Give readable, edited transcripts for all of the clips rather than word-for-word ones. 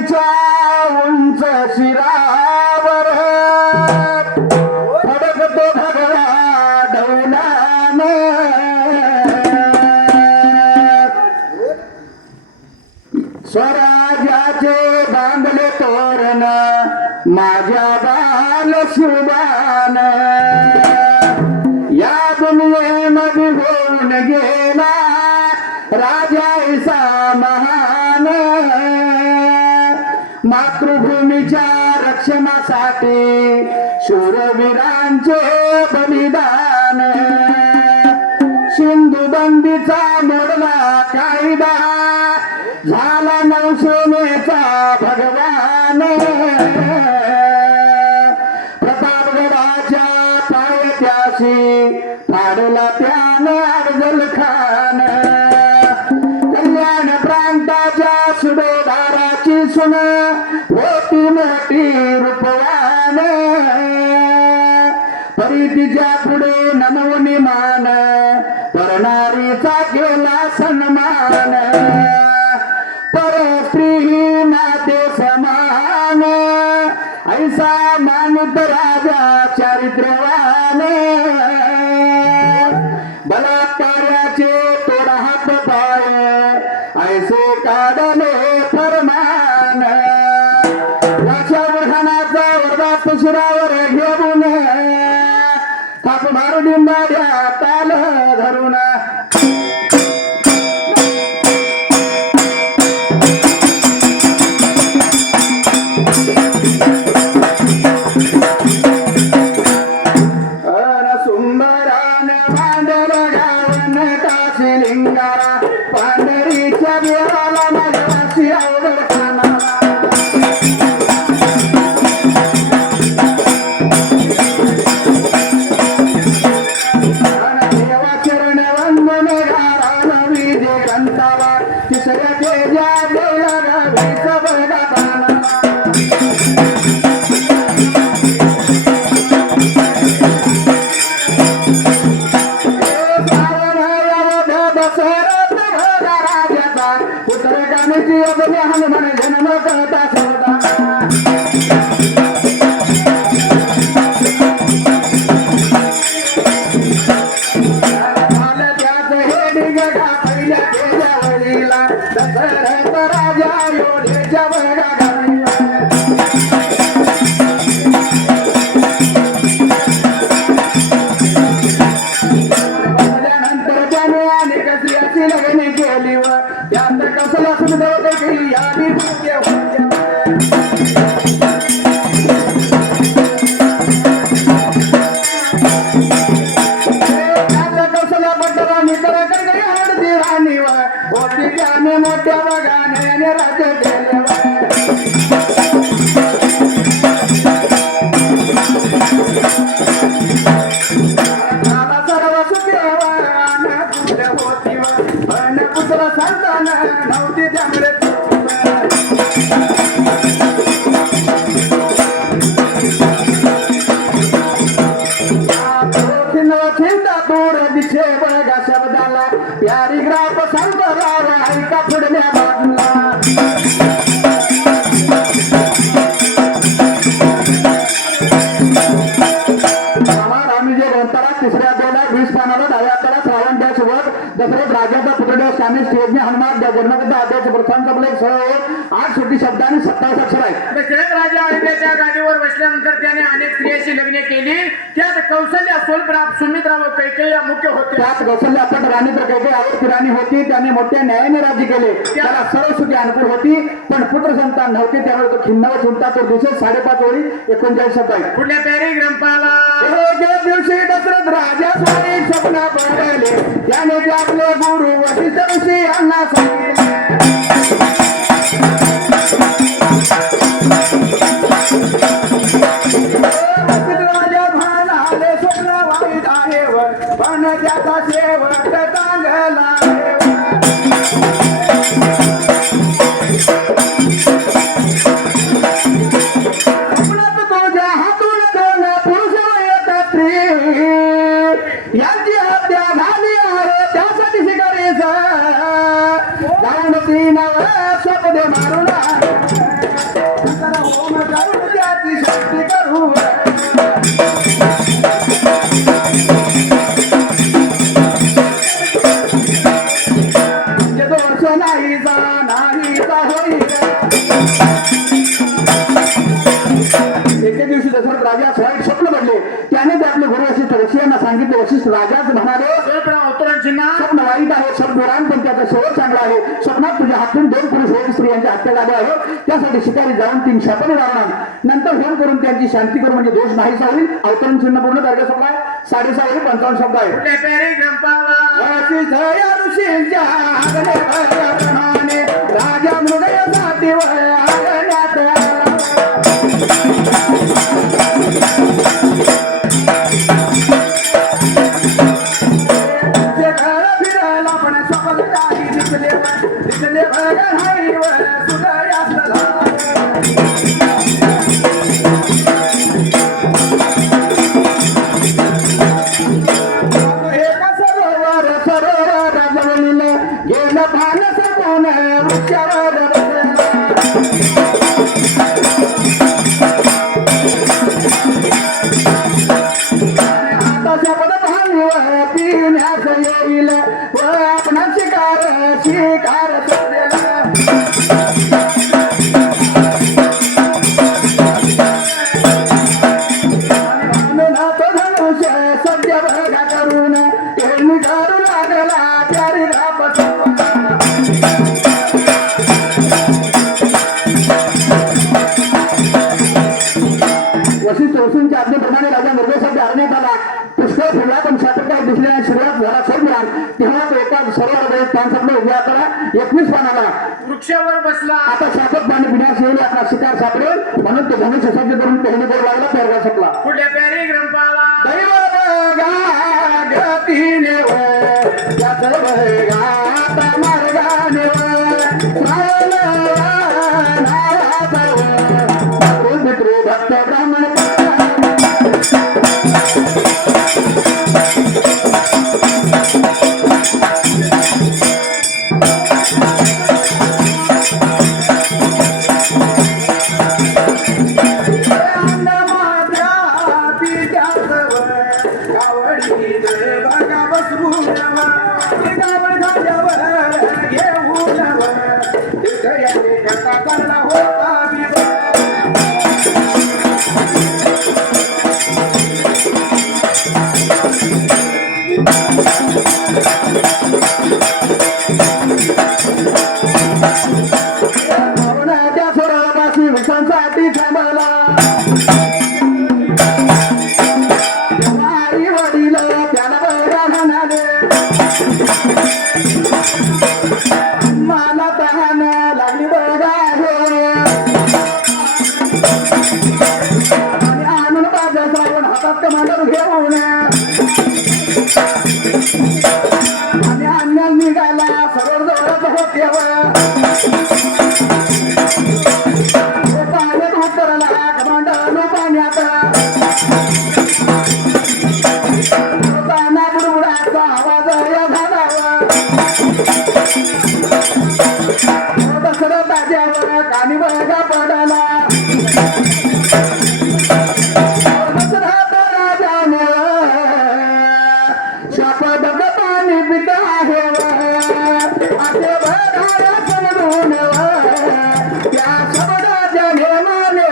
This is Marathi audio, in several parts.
देवीच्या उंच शिरावर फडकतो भगवा डौलाने स्वराज्याचे बांधले तोरण माझ्या बाल शिवबान या दुनियेमध्ये होऊन गेला राजा ऐसा महान मातृभूमीच्या रक्षणासाठी शूरवीरांचे बलिदान सिंधू बंदीचा मोडला कायदा झाला नौसेनेचा भगवान प्रतापगडाच्या पायथ्याशी फाडला त्याने अफजल खान कल्याण प्रांताच्या सुभेदाराची सुन होती मोठी रूपवान परितीच्या पुढे नमवनी मान परनारीचा केला सन्मान परस्त्री नाते समान ऐसा मानित राजा चारित्र्यवान बलात्कार्याचे तोड हात पाय ऐसे काढले फरमान अशा वर्षणाचा वरदास्त शिरावर घेऊन थाप मारू डिंबाड्या ताल धरून सुंदरान भांडल गावन काशी लिंगारा पांढरीच्या देवाला माझ्याशी अवघड खानाला देवा चरण वंदन घाला विजय गंतावा तिसऱ्या तेजा देला गावी सबळगा तानाला उत्तरगामीची अबले हनुमान जन्म करता सोडा त्याच हे डिगडा पहिल्या तेजावलीला दशरथ राजा योधेच्या बळगा घालीला बसल्यानंतर त्याने अनेक स्त्रियाची लग्ने केली व त्यात कसला सुविधा होते की यादी कसला पटराणी कर हरडती राणी होती त्याने मोठ्या बगाने राज्य केले सर्व सुखवान पुत्र होती पुत्र संतान नव्हती त्यामुळे दूर दिशे बघा शब्दाला प्यारी ग्राप संतरावा ऐका पुढल्या बाजूला आम्ही जे ग्रंथाला तिसऱ्या तोड्यात 20 पानाला डाव्या हाताला श्रावण त्या सोबत दशरथ राजाचा पुत्रदेव स्वामी स्टेजने हनुमान जन्मकथा अध्याच प्रथम सबले 8 सुट्टी शब्दांनी 27 अक्षर आहेत दशरथ राजा अयोध्येच्या गादीवर बसल्यानंतर त्याने अनेक स्त्रियांशी लग्ने केली त्यात कौशल्या सोलप्राप सुमित्रा व कैकेयी या मुख्य होत्या त्यात कौशल्या आपण राणी तर कैकेयी आवडती राणी होती त्याने मोठ्या न्यायाने राज्य केले त्याला सर्व सुखी अनुकूल होती पण पुत्र संतान नव्हते त्यामुळे तो खिन्न व चिंता तो दिवशी 5.5 ओळी 39 शब्द आहेत पुढल्या पॅरी ग्रंथाला एक दिवशी दशरथ राजा स्वामी स्वप्न पडले त्याने ते आपले गुरु वशिष्ठ ऋषी यांना सांगितले राजा म्हणाले स्वप्न वाईट आहे पण त्याचा शेवट चांगला तुझ्या हातून दोन पुरुष येत स्त्री यांची हत्या झाली आहे त्यासाठी शिकारीच जाऊन 3 एके दिवशी दशरथ राजास वाईट स्वप्न पडले. त्याने ते आपले गुरु वशिष्ठ ऋषी यांना सांगितले. वशिष्ठ राजाच म्हणाले, स्वल्पराव अवतरणचिन्ह स्वप्न वाईट आहे, स्वप्न पुराण, पण त्याचा शेवट चांगला आहे. स्वप्नात तुझ्या हातून 2 पुरुष 1 स्त्री यांच्या हत्या झाल्या आहे. त्यासाठी शिकारी जाऊन 3 शापने लावणार, नंतर होम करून त्यांची शांती करून म्हणजे दोष नाहीसा होईल. अवतरण चिन्ह पूर्ण दर्गा शब्द आहे, 6.5 55 शब्द आहे. कुठल्या पॅरेग्राफाला वशिष्ठ या ऋषींच्या आज्ञेप्रमाणे राजा मृगयासाठी आगण्यात आला. ते घर फिरायला पण सफल काही दिसले हाईवर सुदयास एका सरोवर जवळील गेलं पान सपून वृक्षावर आता शपथ भांगीवर पिण्यास येईल व आपणा शिकार धनुष्य सद्य भगा करून त्यांनी करू लागला प्यारी रापस. वशिष्ठ ऋषींच्या आज्ञेप्रमाणे राजा मृगयासाठी आरण्यात आला. पुष्कळ फिरला पण शापट काही दिसले नाही. सुरुवात झाला सौम्यान. तेव्हा तो एका सरोवर पानसपणे उभ्या करा 21 पानाला. वृक्षावर बसला. आता शापट पाणी पिण्यास येईल, आपला शिकार सापडेल म्हणून तो धनुष्य सज्ज करून पेहणी करू लागला. पेरगा संपला. कुठल्या पॅरेग्राफाला दैव बघा गतीने याच बघा आता मार्गाने मित्र भक्त ब्राह्मण त्या सरोवरापासून विषांसाठी थांबला. आई वडील त्याला बघा म्हणाले, मला तहान लागली बघा आणि आणून बाजा श्रावण हातात कमांडर घेऊन आणि अन्य निघाला सरोवर जवळच होते. पाण्यात उतरला कमांडर पाण्यात बुडबुडाचा आवाज या झाडावर दशरथ राजावर कानी बघा पडला. दशरथ राजाने शपथ पाणी पित आहे असे बघाया समजून त्या शब्दाच्या घेमाने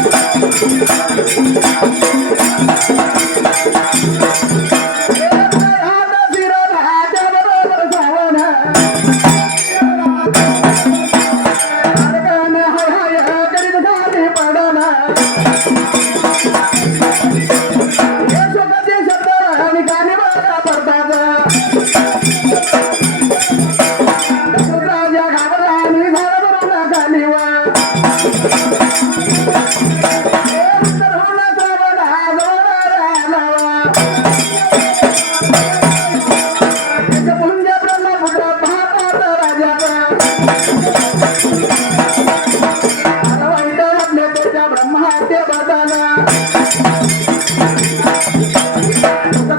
Oh हात राजाचा वाईट वाटले त्याच्या ब्रह्मात्य बदला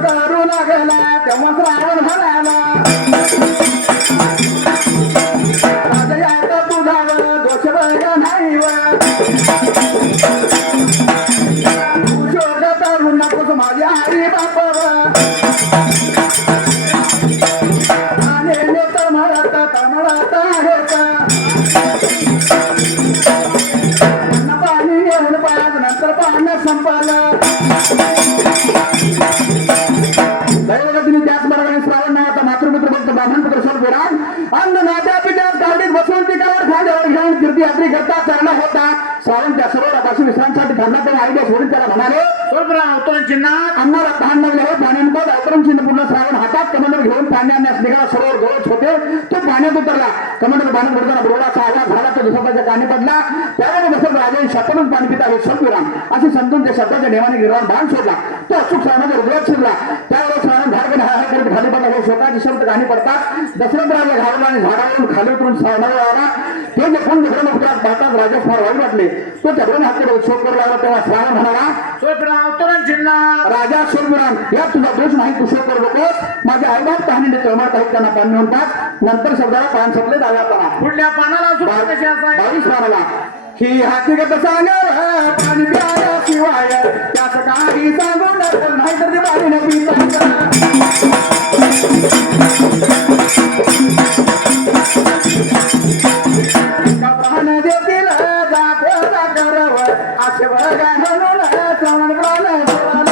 करू लागला तेव्हा श्रावण म्हणाला राजा तुझावर दोष बघा नाही शोध करू नकोस माझ्या हरी बापावर आणि तमळत तमळत आहे पाणी घेऊन पाज नंतर पाणी संपलं दैवगतीने त्याचबरोबर श्रावण नावाचा मातृमित्र भक्त ब्राह्मण पुत्र स्वरूप अंध नात्या पित्यात गावडीत बसून पिकावर खांद्यावर घेऊन कीर्तीयात्री करता करणं होता श्रावण त्या सरोवरापासून विश्रांतीसाठी थांबला तेव्हा आईने सोडून त्याला म्हणाले स्वरूपराव अवतरण चिन्हात अन्नाला तहान लागले हो पाण्यानंतर अवतरण चिन्ह पूर्ण श्रावण हातात कमंडल घेऊन पाणी आणण्यास निघाला सरोवर जवळच होते तो पाण्यात उतरला कमंडल बांधून पडताना बुरडाचा आवाज झाला तो दुसऱ्याच्या कानी पडला त्यावेळी बसत राजाने शपथून पाणी पिता हे स्वल्पविराम असे समजून त्या शब्दाच्या नियमाने गिरवान भान सोडला तो अचूक श्रावणाचा उद्रेक शिरला त्यावेळेस श्रावण धारकन हा करत खाली पडला हे स्वतःचे शब्द कानी पडतात दशरथ राजा घालवला आणि झाडावरून खाली उतरून श्रावणावर आला ते जे कोण दुसऱ्या उतरात पाहतात राजा फार वाईट वाटले तो त्याकडून हाताकडे शोध करू लागला तेव्हा श्रावण म्हणाला स्वरूपराव अवतरण चिन्हात राजा स्वरूपराम या तुझा दोष नाही तू शोध करू नकोस माझ्या आईबाप तहानीने तळमळत आहेत त्यांना पाणी नेऊन टाक नंतर शब्दाला पान संपले डाव्या पाना पुढल्या पानाला सुद्धा कशी असाय 22 पानाला ही हकीकत सांगाव पाणी प्यायल्याशिवाय त्याच काही सांगू नको नाही तर ते पाणी न पिता प्राण देतील जागोजा करव असे बघा म्हणून श्रवण प्राण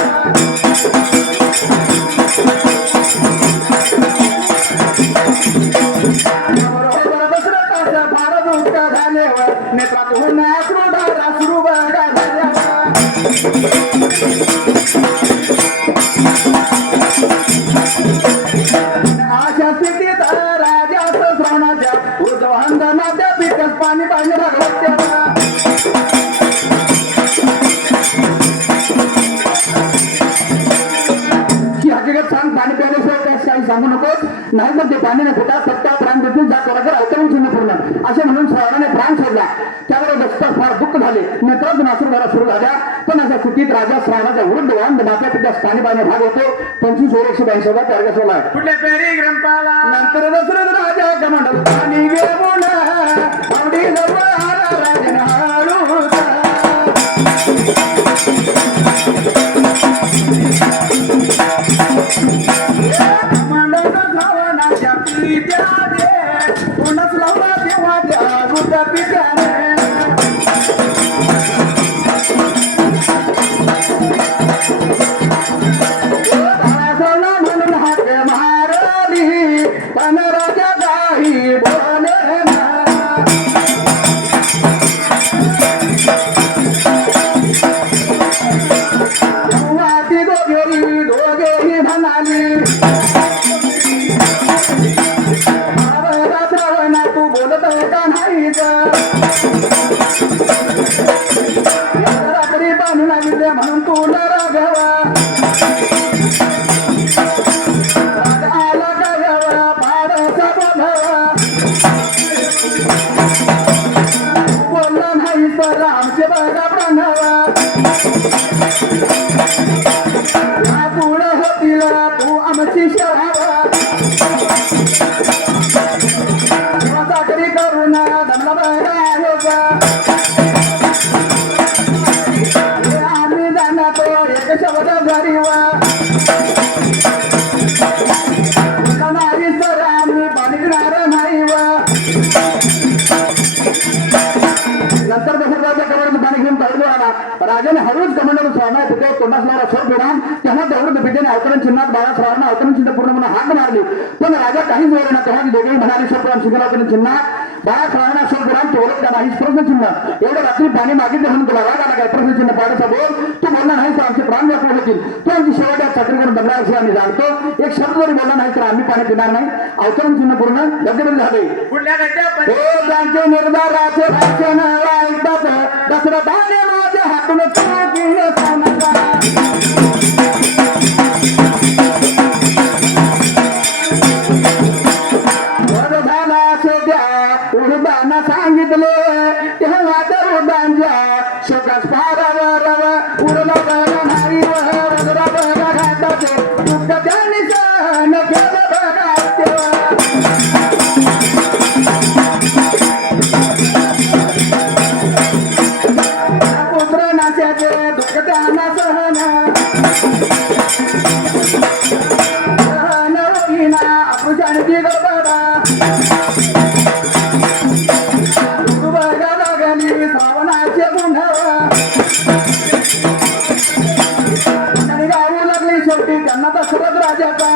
बरोबर दशरथाचं फार दुःख झाल्यावर नेत्रातून अश्रुधारा सुरू बघा झाल्यावर अशा स्थितीत राजाचं श्रवणाच्या उर्ध्वहंदनाच्या पिकास पाणी पाणी लागलं त्याला ही हकीकत सांग पाणी प्यायल्याशिवाय त्यास काही सांगू नकोस नाही तर ते पाणी न पिता सत्ता प्राण देतील जा कोणाकडे अवतरण चिन्ह पूर्ण असे म्हणून श्रावणाने प्राण सोडला त्यावर दशरथ फार दुःख झाले नेत्रातून अश्रुधारा सुरू झाल्या पण अशा स्थितीत राजा श्रावणाच्या विरुद्ध वाहन माता पित्यास पाणी पाणी भाग होतो 25/182 त्याग सोला पुढल्या पेरी ग्रंथाला नंतर दशरथ राजा कमंडल पाणी घेऊन आवडी जवळ आला राजन हळूचा कमंडल श्रावणाच्या पित्याने कोणच लावला तेव्हा त्या गुड्या पित्याने म्हणून हात मारली पण राजा काही बोले ना तेव्हा ती दोघेही म्हणाली श्रावणा तू बोलत आहे का नाही रात्री बांधून आले म्हणून तू न राघवा आला गायवा पाडसा बघावा बोलला नाही तर आमचे बघा प्राणावा पुढे होतील तू आमची शेवावा चाकरी करून दमला बघा आम्ही जाणार तो एक शब्द घरीवा नाही तर आम्ही पाणी पिणार नाही वा नंतर दशरथाच्या कमंडल पाणी घेऊन पडलो आला राजाने हळूच कमंडल श्रावणा तिथे तोंडासणारा स्वर फिराम तेव्हा दौड पितेने अवतरण चिन्हात बाळा श्रावणा अवतरण चिन्ह पूर्ण म्हणून हाक मारली पण राजा काहीच बोलला ना तेव्हा ती दोघेही म्हणाली स्वप्राम शिखरावतरण चिन्हात बाळा श्रावणा स्वर फिराम तो ओळख का नाहीच प्रश्न चिन्ह एवढं रात्री पाणी मागितले म्हणून तुला राग आला काय प्रश्न चिन्ह पाडायचा बोल तू बोलला नाही तर आमचे प्राण व्यापून होतील तो आमची शेवट्या चाकरी करून दमला असे आम्ही जाणतो एक शब्द जरी बोलला नाही तर आम्ही पाणी पिणार नाही अवतरण चिन्ह पूर्ण गद्देमध्ये झाले पुढल्या गड्ड्या हे त्यांचे निर्धाराचे भाषण ऐकतात दशरथाने माझ्या हातून केलं सांगा झाला सर्वांना सांगितले तेव्हा तर वृद्धांच्या शोकास पारावर उरला बघा नाही वगरा बघा घाटाचे दुःख त्यांनी सहन केलं बघा तेव्हा पुत्र नात्याचे दुःख त्यांना सहन होईना अपृषाने बिघड बघा बघा लागली श्रावणाचे गुंढावा आणि गाऊ लागली शेवटी त्यांना दशरथ राजाचा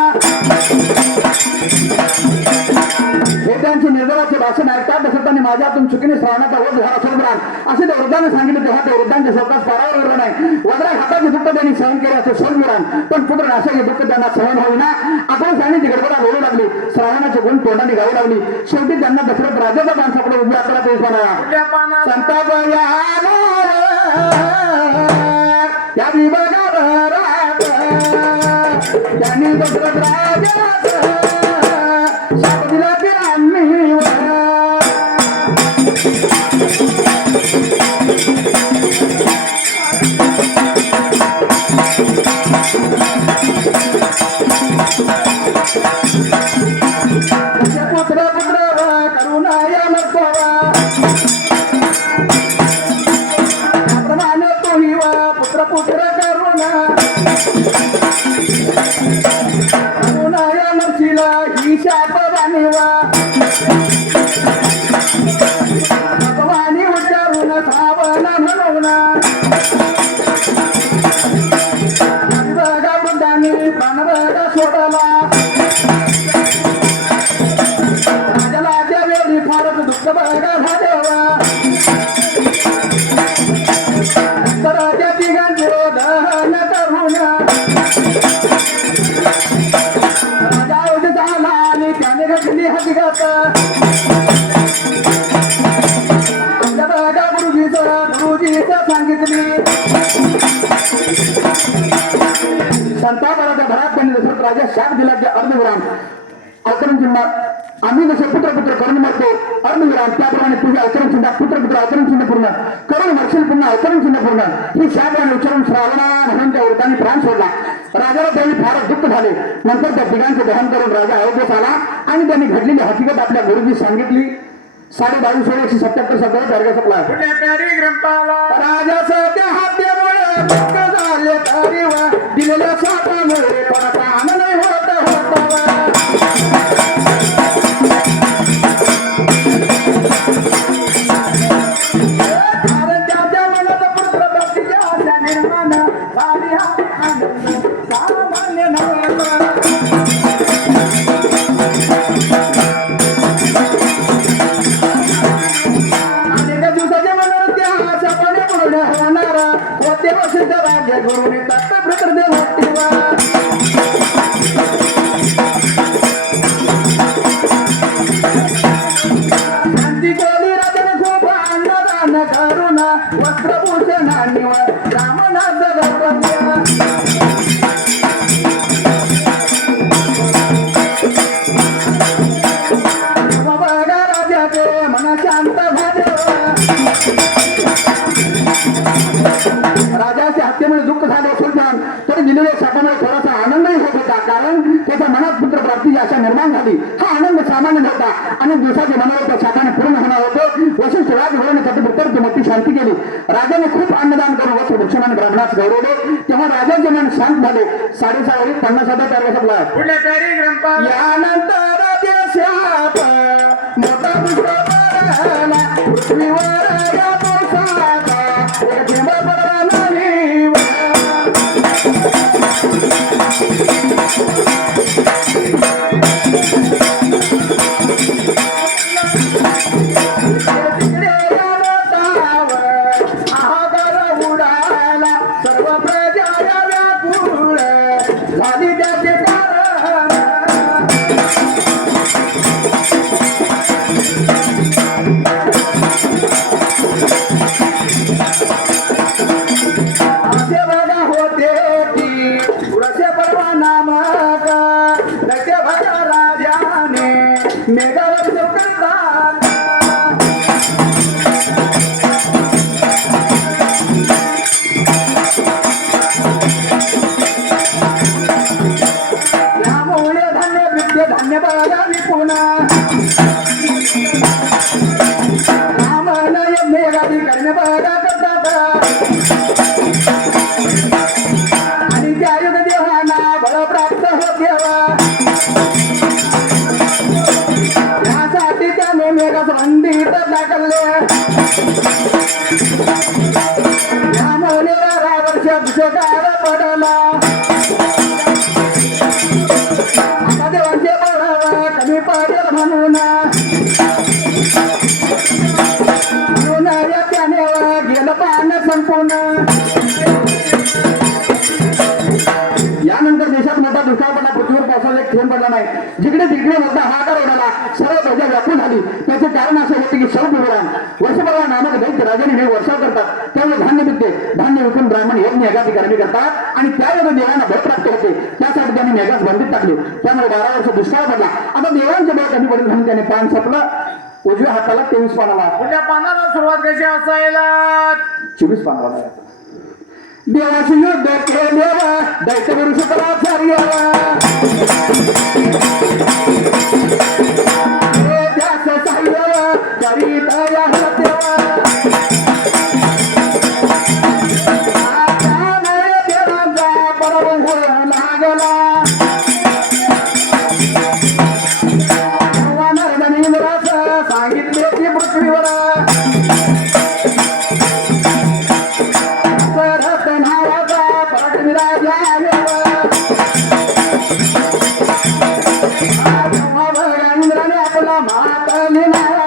हे त्यांचे निर्धाराचे भाषण ऐकतात दशरथाने माझ्या हातून चुकीने श्रावणाचा वध झाला सोडरान असे त्या वृद्धाने सांगितले तेव्हा त्या वृद्धांच्या शब्दास पारावर उरलं नाही वज्रा हाताचे दुःख त्यांनी सहन केले असे सोडविरान पण पुत्र नाशाचे दुःख त्यांना सहन होईना आपण सांगितली गडबडा बोलू लागली श्रावणाचे गुण तोंडाने गाऊ लागली शेवटी त्यांना दशरथ राजाचा माणसाकडे उभ्या आपला तेच म्हणा संताप या विभागावर त्यांनी दशरथ राजा शाप दिला ते आम्ही पुत्र करुणाया नकोवा प्रमाण तोही पुत्र करुणा करुणाया नरशीला ही शाप बांधिवा भगवानी उच्चारून सावन म्हणून बघा वृद्धांनी प्राण बघा सोडला राजाला त्या वेळी फारच दुःख बघा झालेवा तर त्या तिघांचे दहन करून राजा उद झाला आणि त्याने घडली हकीकत आपल्या बघा गुरुजीचं सांगितली संतापाच्या भरात त्यांनी दशरथ राजा शाप दिला की अर्धविराम आचरण चिन्ह आम्ही जसे पुत्र करून मरतो अर्धविराम त्याप्रमाणे तुझ्या आचरण चिन्ह पुत्र आचरण चिन्ह पूर्ण करून मरशील पुन्हा आचरण चिन्ह पूर्ण ही शाप आणि उच्चारून श्रावणा म्हणून त्या वृद्धांनी प्राण सोडला राजाला त्यावेळी फारच दुःख झाले नंतर त्या तिघांचे दहन करून राजा अयोध्येस आला आणि त्यांनी घडलेली हकीकत आपल्या गुरुजी सांगितली 22,177 शब्दात दर्गा संपला राजा सध्या हात्यामुळे दुःख झाले तरी वा दिलेल्या शापामुळे पण प्राण नाही होत कारण त्याच्या मनात पुत्र भक्तीच्या आशा निर्माण झाली हा आनंद सामान्य नव्हता सिद्ध राज्य गुरुने तत्व प्रकृती भक्तीवा शांती केली राजाने खूप अन्नदान करून वस्त्रभूषण ब्राह्मणात बघा राजाचे मन शांत झाले राजाच्या हत्येमुळे दुःख झाले सुलतान तरी दिलेल्या शापामुळे थोडासा आनंदही होत होता कारण त्याच्या मनात पुत्र प्राप्तीची आशा निर्माण झाली हा आनंद सामान्य नव्हता अनेक दिवसाच्या मनावर त्या शापाने पूर्ण होणार होते वशिष्ठ राजगुरूने त्याची मोठी शांती केली राजाने खूप अन्नदान करून वस्त्रभूषण आणि ब्राह्मणास गौरवले तेव्हा राजाचे मन शांत झाले 6.5 50 तारखे संपला यानंतर शाप मोठा पृथ्वीवर या सर्व प्रजा व्याकुळ झाली त्याचे कारण असे बघा होते की पुरसे परवा नामक दैत्य भर राजाने मेघावर करतात मेघास मंदिर दाखवले त्यामुळे वर्ष दुष्काळ पडला आता देवांचे बळावा कमी पडेल म्हणून त्याने गेलं पाणी संपून यानंतर देशात मोठा दुष्काळ पडला पृथ्वीवर पावसाला एक थेंब पडला नाही जिकडे तिकडे मोठा हाहाकार उडाला सर्व प्रजा व्यापून झाली त्याचे कारण असे होते की शौपुराण वर्षभरा नामक दैत्य राजाने हे वर्षाव करतात त्यामुळे धान्य मिळते धान्य विकून ब्राह्मण यज्ञ यागाची कर्मी करतात आणि त्यावेळेला देवांना बळ प्राप्त होते त्यासाठी त्यांनी मेघास बंदीत टाकले त्यामुळे 12 वर्ष दुष्काळ पडला आता देवांचे बळ कमी पडेल म्हणून त्याने पान छापलं उजव्या हाताला 23 पानाला पुढल्या पानाला सुरुवात कशी असायला 24 पानाला देवाशी युद्ध केले दैत्य गुरु शुक्राचार्य त्यास सहाय्य करीत या देवा देवांचा पराभव होऊ लागला नरदनी इंद्रास सांगितले की पृथ्वीवर इंद्राने आपला माता लिहिला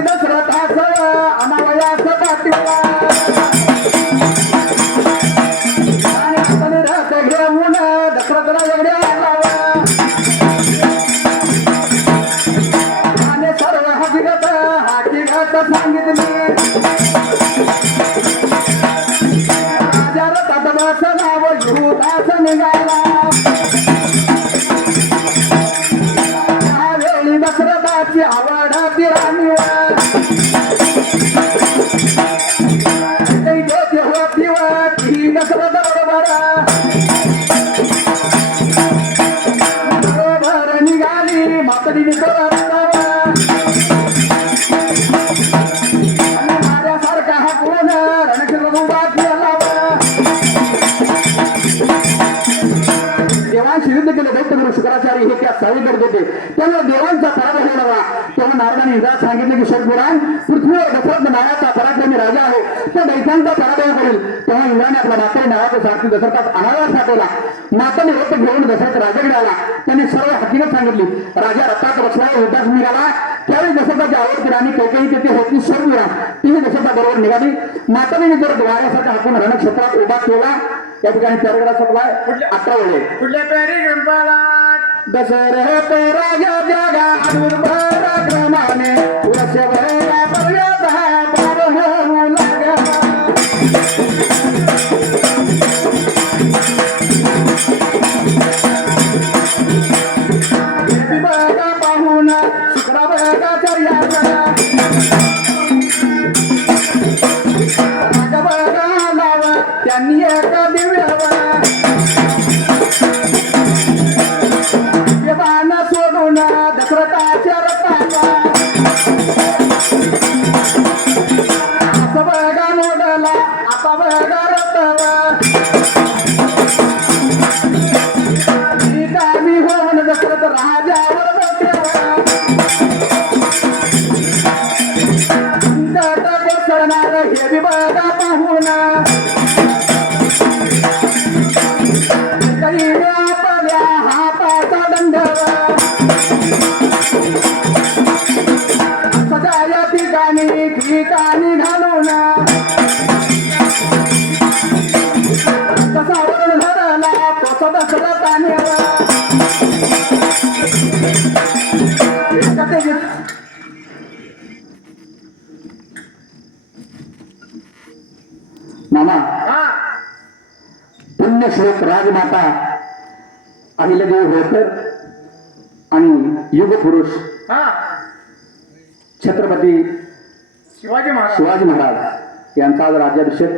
दशरथास अनावयास पाठिवला आणि आपण रथ घेऊन दशरथला एवढे आला आणि सर्व हकीकत सांगितली नाव युधास निघाला त्यावेळी दशरथाची आवड राणीवर होती ती दशरथ बरोबर निघाली मातडीने माझ्यासारखा हा कोण रणक्षेत्र उभा केला देवांशी युद्ध केले दैत्य गुरु शुक्राचार्य हे त्या साई करत होते त्यामुळे देवांचा पराभव झाला तेव्हा नारदाने इंद्रास सांगितले की शतपुराण पृथ्वीवर दशरथ नावाचा पराक्रमी राजा आहे तो दैत्यांचा पराभव करेल तेव्हा इंद्राने आपला माताने नावाचा सारथी दशरथास अनावर साठवला माताने रथ घेऊन दशरथ राजाकडे आला त्यांनी सर्व हकीकत सांगितली राजा रथात बसला युद्धास निघाला त्यावेळी दशरथाची आवडती राणी कैकेयी तेथे होती शतपुराण तीही दशरथाबरोबर निघाली माताने जर द्वारासाठी हाकून रणक्षेत्रात उभा केला त्या ठिकाणी चारगडा सपलाय 18 वेळे पुढल्या तयारी गणपाला दशरथ राजा जगा पराक्रमाने वर्षभरा पर्यंत पार होऊ लागला बघा पाहून शुक्रा बघाचार्याचा राजा बघा लावा त्यांनी एका दिव्यावर बाण सोडून दशरथाच्या रथाचा असं बघा मोडला आता बघा रथावा निकामी होऊन दशरथ राजावर बसला संकट बसणार हे बी बघा पाहून काही आपल्या हाताचा दंडवा सजाया ठिकाणी घालून कसा वरून धरला तोच दशरथाने मामा हा पुण्यश्लोक राजमाता अहिल्यादेवी होळकर आणि युग पुरुष हा छत्रपती शिवाजी महाराज शिवाजी महाराज यांचा आज राज्याभिषेक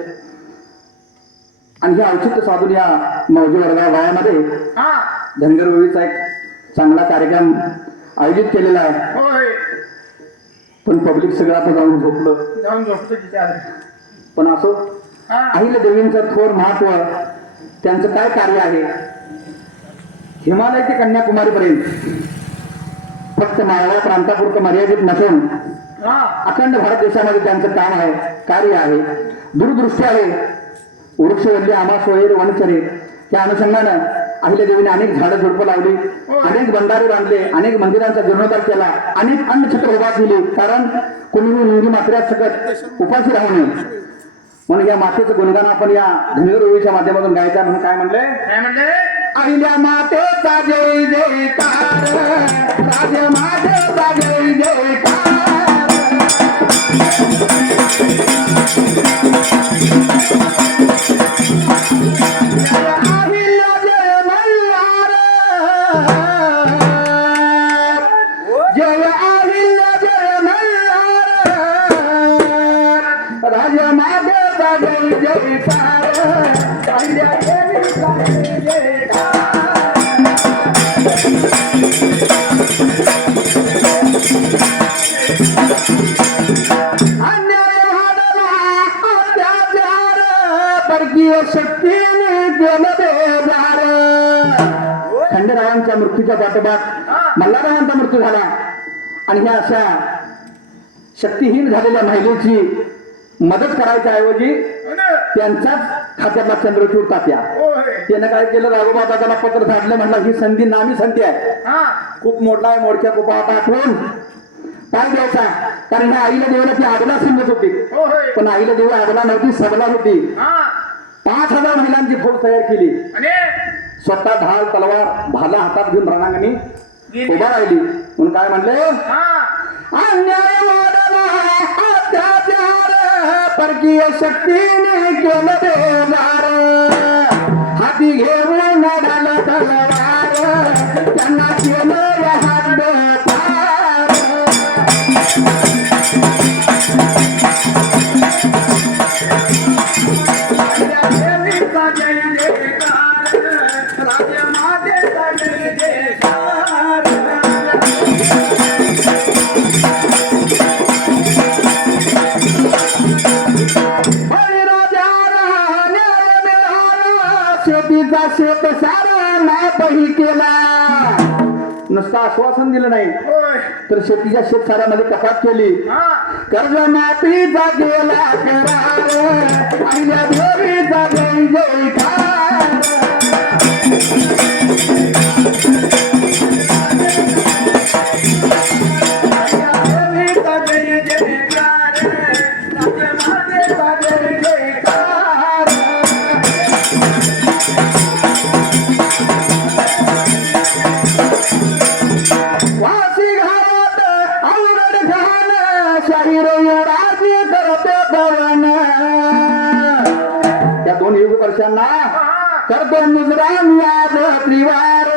आणि हे औचित्य साधून या मौजे वडगाव गावामध्ये हा धनगर विवीचा एक चांगला कार्यक्रम आयोजित केलेला आहे होय पण पब्लिक सगळं आता जाऊन झोपलं जाऊन झोपतो विचार पण असो हा अहिल्यादेवींचं थोर महत्व त्यांचं काय कार्य आहे हिमालय ते कन्याकुमारी पर्यंत फक्त मावळा प्रांतापुरतं मर्यादित नसून हा अखंड भारत देशामध्ये त्यांचं काम आहे, कार्य आहे, दूरदृष्टी आहे. वृक्षवल्ली आम्हा सोयीर वनचरे त्या अनुषंगानं अहिल्यादेवीने अनेक झाडं झुडपं लावली, अनेक बंधारे बांधले, अनेक मंदिरांचा जीर्णोद्धार केला, अनेक अन्नछत्र उभा केली. कारण कुणी हिंदी मात्र्यात सकट उपाशी राहू नये म्हणून या मातेचं गुणगान आपण या धनगर ओळीच्या माध्यमातून गायचा. म्हणून काय म्हणले? अहिल्या मातेचा जय जयकार, राज मातेचा जय जयकार. अहिल्या जय मल्हार, जय अहिल्या जय मल्हार, राज मातेचा जय जयकार. अहिल्या देवीचा जय जयकार. परकीय शक्तीने केलं बेजार. खंडेरावांच्या मृत्यूच्या पाठोपाठ मल्हाररावांचा मृत्यू झाला आणि ह्या अशा शक्तीहीन झालेल्या महिलेची मदत करायच्या ऐवजी त्यांचाच खात्यातला चंद्रचूड तात्या त्यानं काय केलं, राघोबा दादाला पत्र झाडलं, म्हणलं ही संधी नामी संधी आहे, खूप मोठा आहे, मोडक्या खूप आठवून काय द्यायचा. कारण ह्या आईला देवाला ती आडला समजत होती, पण आईला देव आडला नव्हती, सबला होती. 5,000 महिलांची फौज तयार केली, स्वतः ढाल तलवार भाला हातात घेऊन रणांगणी उभा राहिली. म्हणून काय म्हणले, अन्याय वाढला अत्याचार, परकीय शक्तीने केलं बेजार. हाती घेऊन ढाल तलवार, त्यांना केलं हात पार. देवीचा जय जयकार, राज मातेचा जय जयकार. बळीराजाला न्याय मिळाला, शेतीचा शेत सारा नापही केला. नुसतं आश्वासन दिलं नाही तर शेतीच्या शेतसाऱ्यामध्ये कपात केली. कर्जमाफीचा गेला करार, अहिल्या देवीचा जय जयकार. अहिल्या देवीचा जय जयकार, राजमातेचा जय जयकार. वासी घरात अवघड घाण, शाहीर युवराजी करते पवन. या 2 युगवर्षांना करतो मुजरा याद त्रिवार,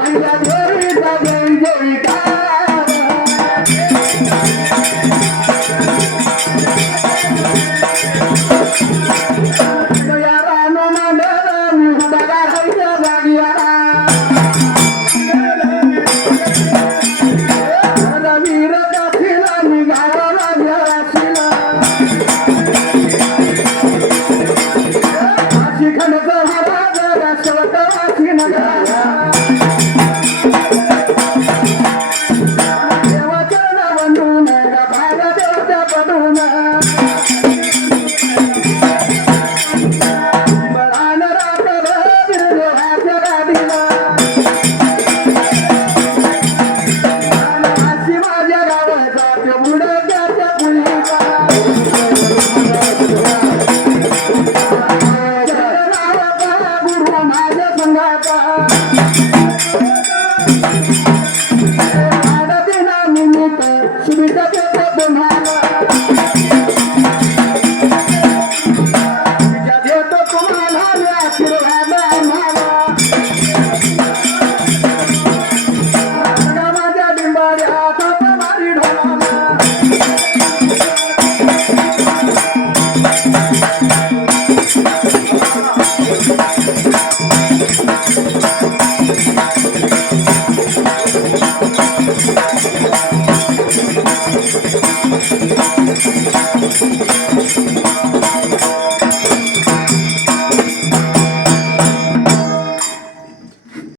अहिल्या देवीचा जय जयकार. या रानो मंडळ निहुडा राहिल्या जागियारा. रवीर दाखिला निघाला घराशीला, अशी खंडक हवा जरा शेवट वाची नगरा. देवाचं नाव म्हणून बाहेर देवत्या पडून, बळान रात्र विरोधाच्या गाडीला. अशी माझ्या गावाचा ते बुडक्याच्या पुलीचा. नावाचा गुरु माझ्या संघाचा, दिना निमित्त शुभेच्छा देतो तुम्हाला. देतो तुम्हाला आशीर्वाद.